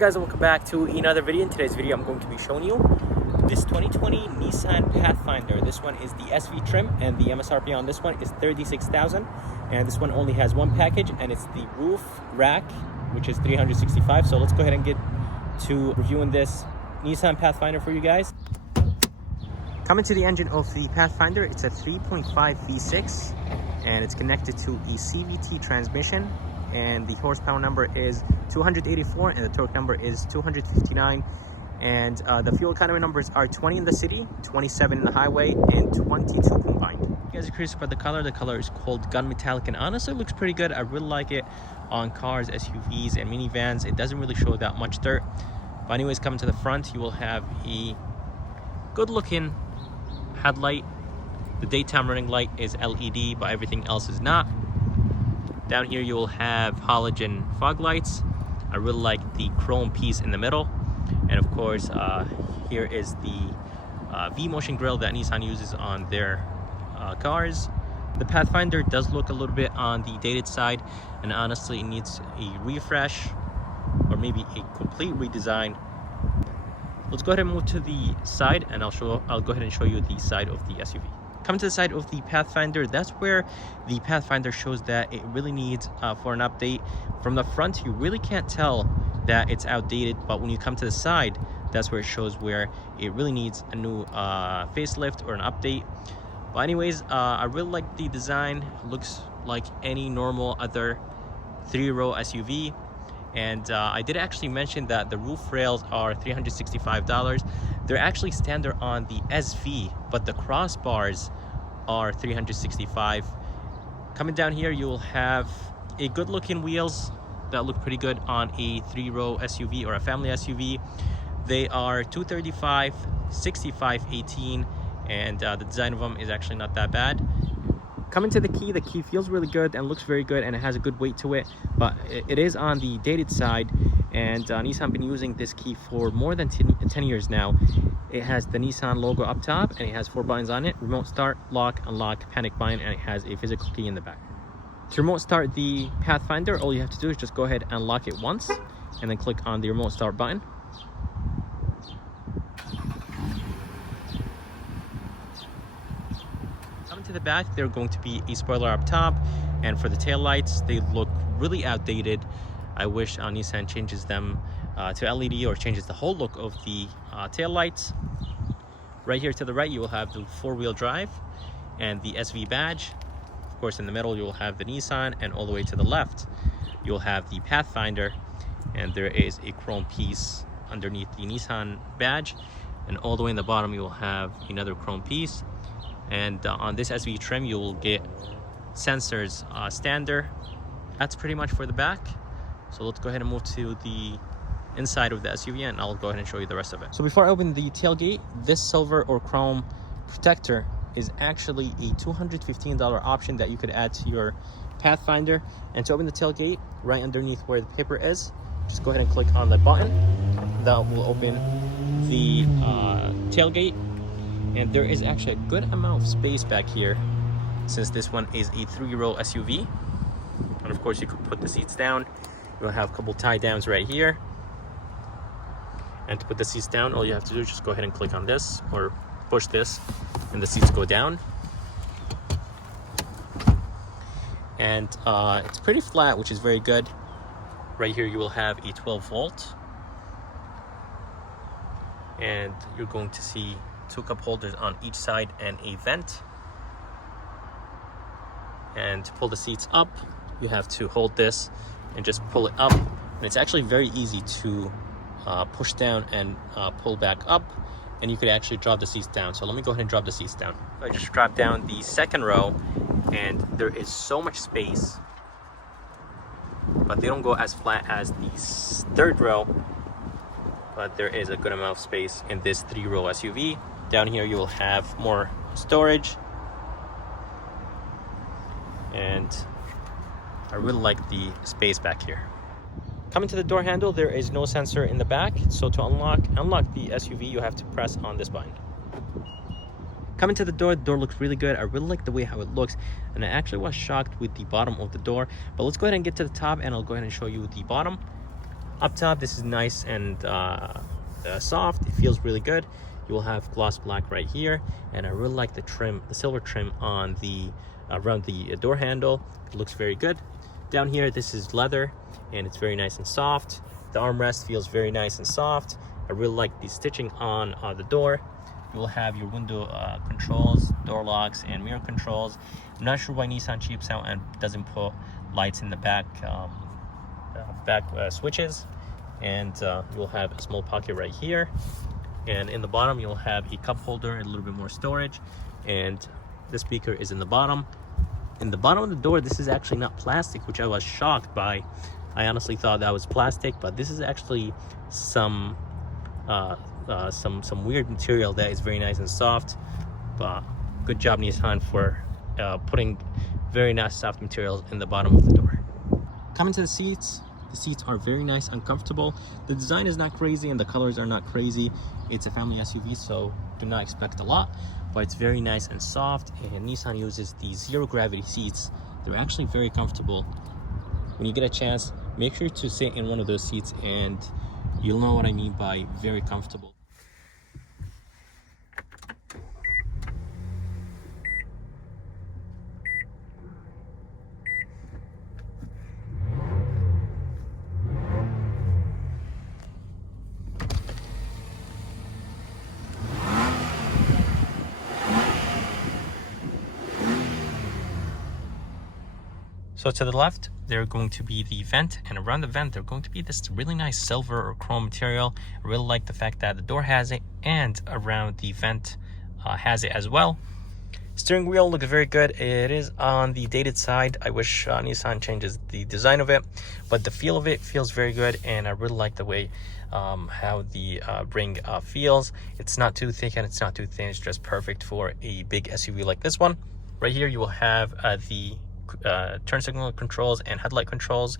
Hello guys, and welcome back to another video. In today's video I'm going to be showing you this 2020 Nissan Pathfinder. This one is the SV trim and the MSRP on this one is $36,000, and this one only has one package and it's the roof rack, which is $365. So let's go ahead and get to reviewing this Nissan Pathfinder for you guys. Coming to the engine of the Pathfinder, it's a 3.5 V6 and it's connected to a CVT transmission, and the horsepower number is 284 and the torque number is 259, and the fuel economy numbers are 20 in the city, 27 in the highway, and 22 combined. If you guys are curious about the color is called gunmetallic, and honestly it looks pretty good. I really like it on cars, SUVs, and minivans. It doesn't really show that much dirt. But anyways, coming to the front, you will have a good looking headlight. The daytime running light is LED, but everything else is not. Down here you will have halogen fog lights. I really like the chrome piece in the middle. And of course, here is the V-motion grille that Nissan uses on their cars. The Pathfinder does look a little bit on the dated side, and honestly it needs a refresh or maybe a complete redesign. Let's go ahead and move to the side, and I'll go ahead and show you the side of the SUV. Coming to the side of the Pathfinder, that's where the Pathfinder shows that it really needs for an update. From the front, you really can't tell that it's outdated, but when you come to the side, that's where it shows where it really needs a new facelift or an update. But anyways, I really like the design. It looks like any normal other three-row SUV. And I did actually mention that the roof rails are $365. They're actually standard on the SV, but the crossbars are $365. Coming down here, you'll have a good looking wheels that look pretty good on a three-row SUV or a family SUV. They are 235, 65, 18, and the design of them is actually not that bad. Coming to the key feels really good and looks very good, and it has a good weight to it, but it is on the dated side, and Nissan been using this key for more than 10 years now. It has the Nissan logo up top, and it has 4 buttons on it: remote start, lock, unlock, panic button, and it has a physical key in the back. To remote start the Pathfinder, all you have to do is just go ahead and lock it once, and then click on the remote start button. To the back, there's going to be a spoiler up top, and for the tail lights, they look really outdated. I wish Nissan changes them to LED or changes the whole look of the tail lights. Right here to the right, you will have the 4-wheel drive and the SV badge. Of course, in the middle you will have the Nissan, and all the way to the left you'll have the Pathfinder, and there is a chrome piece underneath the Nissan badge, and all the way in the bottom you will have another chrome piece. And on this SV trim, you will get sensors standard. That's pretty much for the back. So let's go ahead and move to the inside of the SUV, and I'll go ahead and show you the rest of it. So before I open the tailgate, this silver or chrome protector is actually a $215 option that you could add to your Pathfinder. And to open the tailgate, right underneath where the paper is, just go ahead and click on the button. That will open the tailgate. And there is actually a good amount of space back here, since this one is a 3-row SUV. And of course you could put the seats down. You'll have a couple tie downs right here. And to put the seats down, all you have to do is just go ahead and click on this or push this, and the seats go down. And it's pretty flat, which is very good. Right here you will have a 12-volt, and you're going to see 2 cup holders on each side and a vent. And to pull the seats up, you have to hold this and just pull it up, and it's actually very easy to push down and pull back up, and you could actually drop the seats down. So let me go ahead and drop the seats down. So I just dropped down the 2nd row, and there is so much space, but they don't go as flat as the 3rd row, but there is a good amount of space in this 3-row SUV. Down here you will have more storage, and I really like the space back here. Coming to the door handle, there is no sensor in the back, so to unlock the SUV you have to press on this button. Coming to the door looks really good. I really like the way how it looks, and I actually was shocked with the bottom of the door. But let's go ahead and get to the top, and I'll go ahead and show you the bottom. Up top, this is nice and soft. It feels really good. You will have gloss black right here, and I really like the trim, the silver trim on the around the door handle. It looks very good. Down here, this is leather, and it's very nice and soft. The armrest feels very nice and soft. I really like the stitching on the door. You will have your window controls, door locks, and mirror controls. I'm not sure why Nissan cheaps out and doesn't put lights in the back switches. And you'll have a small pocket right here. And in the bottom, you'll have a cup holder and a little bit more storage. And the speaker is in the bottom. In the bottom of the door, this is actually not plastic, which I was shocked by. I honestly thought that was plastic, but this is actually some weird material that is very nice and soft. But good job, Nissan, for putting very nice soft materials in the bottom of the door. Coming to the seats are very nice and comfortable. The design is not crazy and the colors are not crazy. It's a family SUV, so do not expect a lot, but it's very nice and soft. And Nissan uses these zero gravity seats. They're actually very comfortable. When you get a chance, make sure to sit in one of those seats and you'll know what I mean by very comfortable. So to the left, they're going to be the vent, and around the vent, they're going to be this really nice silver or chrome material. I really like the fact that the door has it, and around the vent has it as well. Steering wheel looks very good. It is on the dated side. I wish Nissan changes the design of it, but the feel of it feels very good, and I really like the way how the ring feels. It's not too thick and it's not too thin. It's just perfect for a big SUV like this one. Right here, you will have the turn signal controls and headlight controls,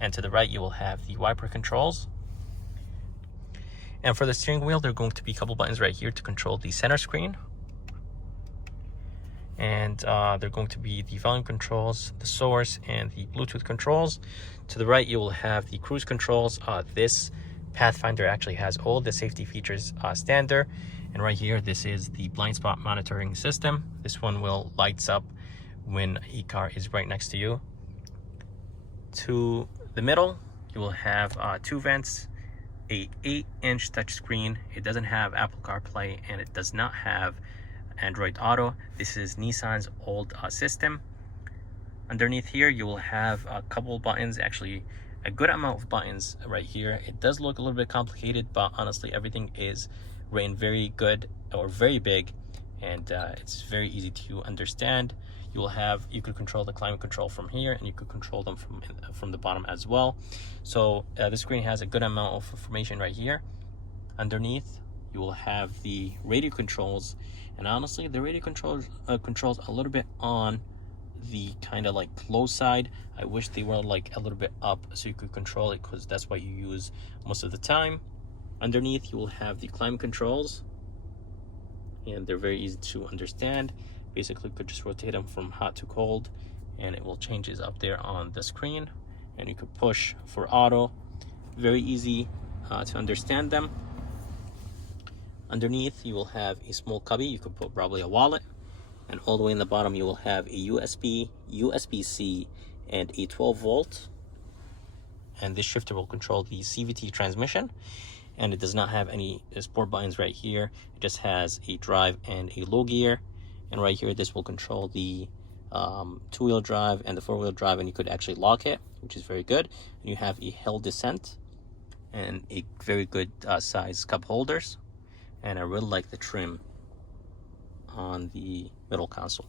and to the right you will have the wiper controls. And for the steering wheel, there are going to be a couple buttons right here to control the center screen, and they're going to be the volume controls, the source, and the Bluetooth controls. To the right you will have the cruise controls. This Pathfinder actually has all the safety features standard. And right here, this is the blind spot monitoring system. This one will lights up when a car is right next to you. To the middle, you will have two vents, a 8-inch touchscreen. It doesn't have Apple CarPlay and it does not have Android Auto. This is Nissan's old system. Underneath here, you will have a couple buttons, actually a good amount of buttons right here. It does look a little bit complicated, but honestly, everything is written very good or very big, and it's very easy to understand. You could control the climate control from here, and you could control them from the bottom as well. So the screen has a good amount of information right here. Underneath, you will have the radio controls, and honestly, the radio controls a little bit on the kind of like low side. I wish they were like a little bit up so you could control it, because that's what you use most of the time. Underneath, you will have the climate controls, and they're very easy to understand. Basically, you could just rotate them from hot to cold, and it will change it up there on the screen. And you could push for auto. Very easy to understand them. Underneath, you will have a small cubby. You could put probably a wallet. And all the way in the bottom, you will have a USB, USB-C, and a 12-volt. And this shifter will control the CVT transmission. And it does not have any sport buttons right here. It just has a drive and a low gear. And right here, this will control the two-wheel drive and the four-wheel drive, and you could actually lock it, which is very good. And you have a hill descent and a very good size cup holders. And I really like the trim on the middle console.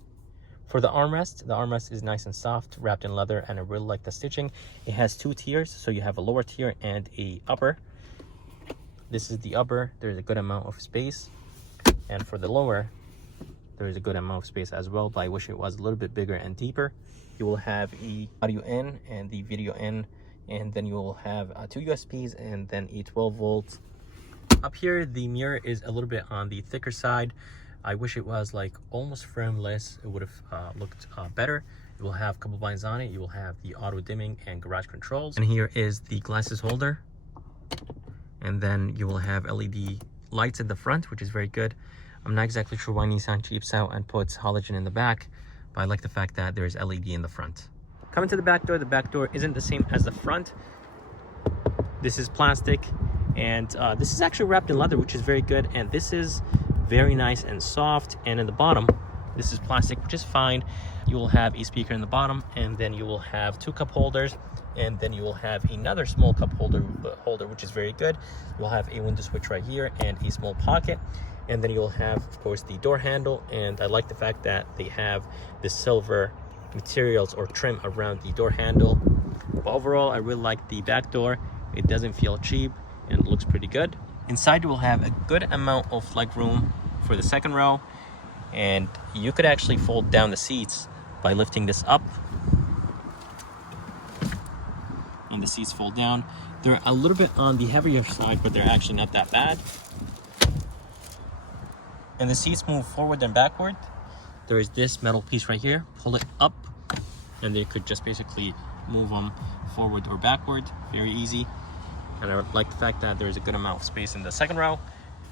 For the armrest is nice and soft, wrapped in leather, and I really like the stitching. It has two tiers, so you have a lower tier and a upper. This is the upper. There's a good amount of space, and for the lower, there is a good amount of space as well, but I wish it was a little bit bigger and deeper. You will have a audio in and the video in, and then you will have two USBs and then a 12-volt. Up here, the mirror is a little bit on the thicker side. I wish it was like almost frameless. It would have looked better. You will have a couple buttons on it. You will have the auto dimming and garage controls. And here is the glasses holder. And then you will have LED lights in the front, which is very good. I'm not exactly sure why Nissan cheaps out and puts halogen in the back, but I like the fact that there's LED in the front. Coming to the back door isn't the same as the front. This is plastic, and this is actually wrapped in leather, which is very good. And this is very nice and soft. And in the bottom, this is plastic, which is fine. You will have a speaker in the bottom, and then you will have 2 cup holders, and then you will have another small cup holder, which is very good. You'll have a window switch right here and a small pocket. And then you'll have, of course, the door handle. And I like the fact that they have the silver materials or trim around the door handle. But overall, I really like the back door. It doesn't feel cheap and it looks pretty good. Inside, you will have a good amount of leg room for the second row. And you could actually fold down the seats by lifting this up. And the seats fold down. They're a little bit on the heavier side, but they're actually not that bad. And the seats move forward and backward. There is this metal piece right here. Pull it up, and they could just basically move them forward or backward. Very easy. And I like the fact that there is a good amount of space in the second row.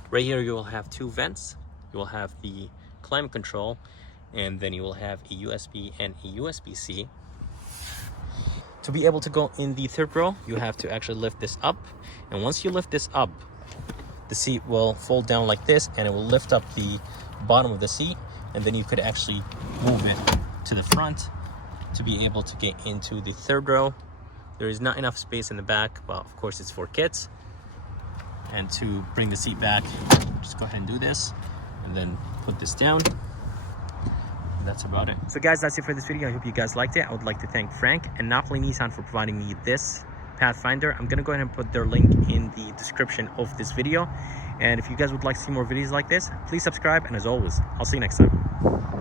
Right here, you will have 2 vents. You will have the climate control, and then you will have a USB and a USB-C. To be able to go in the third row, you have to actually lift this up. And once you lift this up, the seat will fold down like this, and it will lift up the bottom of the seat, and then you could actually move it to the front to be able to get into the third row. There is not enough space in the back, but of course it's for kids. And to bring the seat back, just go ahead and do this, and then put this down. And that's about it. So guys, that's it for this video. I hope you guys liked it. I would like to thank Frank and Napoli Nissan for providing me this Pathfinder. I'm gonna go ahead and put their link in the description of this video. And if you guys would like to see more videos like this, please subscribe. And as always, I'll see you next time.